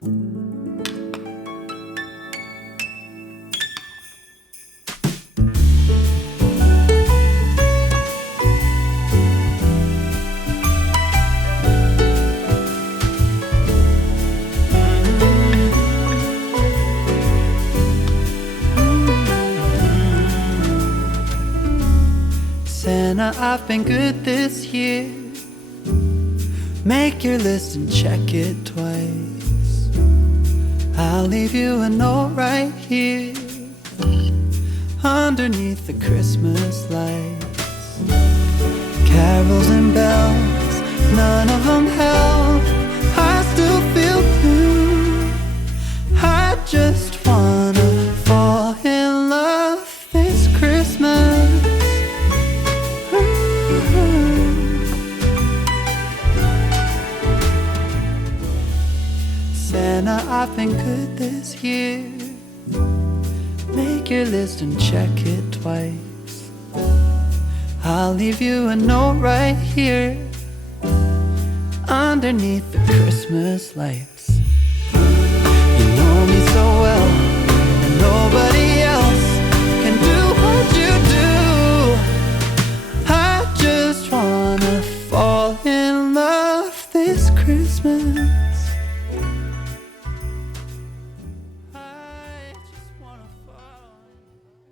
Santa, I've been good this year. Make your list and check it twice. I'll leave you a note right here underneath the Christmas lights. Carols and bells, none of them help. I still feel blue. I just wanna fall in love this Christmas. Santa, I've been good this year. Make your list and check it twice. I'll leave you a note right here underneath the Christmas lights.